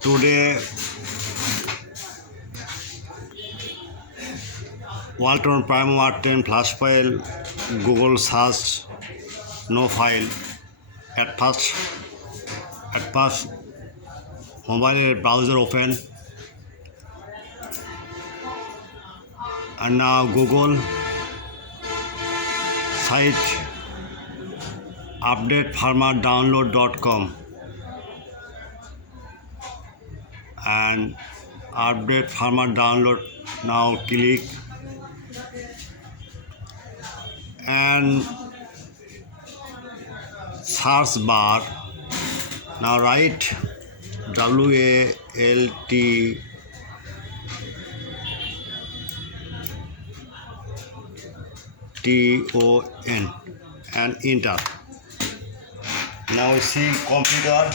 Today, Walton Primo Rx7 flash file, Google search, no file. At first, mobile browser open, and now Google site update firmware.download.com and update firmware download. Now click and search bar. Now write WALTON and enter. Now see computer.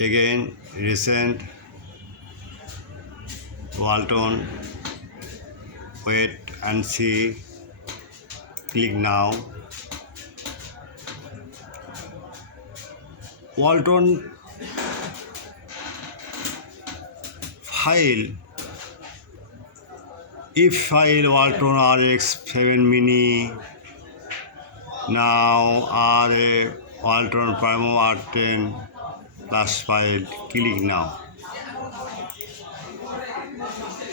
Again recent Walton, wait and see, click now. Walton file, if file Walton Rx7 mini, now Walton Primo Rx7 plus file, click now.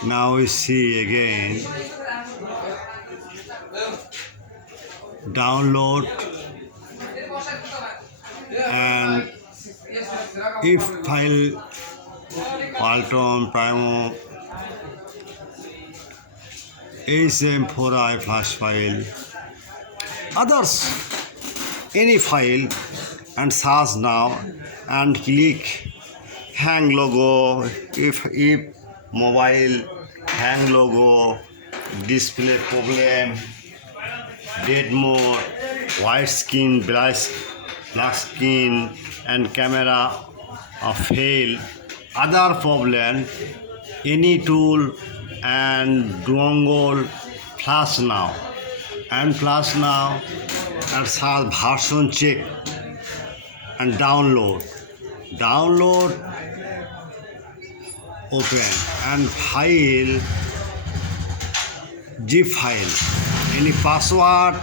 Now we see again download, and if file Walton Primo HM4i flash file, others any file, and search now and click hang logo. If mobile hang logo, display problem, dead mode, white screen, black screen, and camera fail, other problem, any tool and dongle, flash now and search version check and download, open, and file, zip file, any password,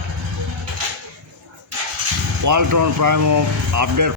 Walton Primo update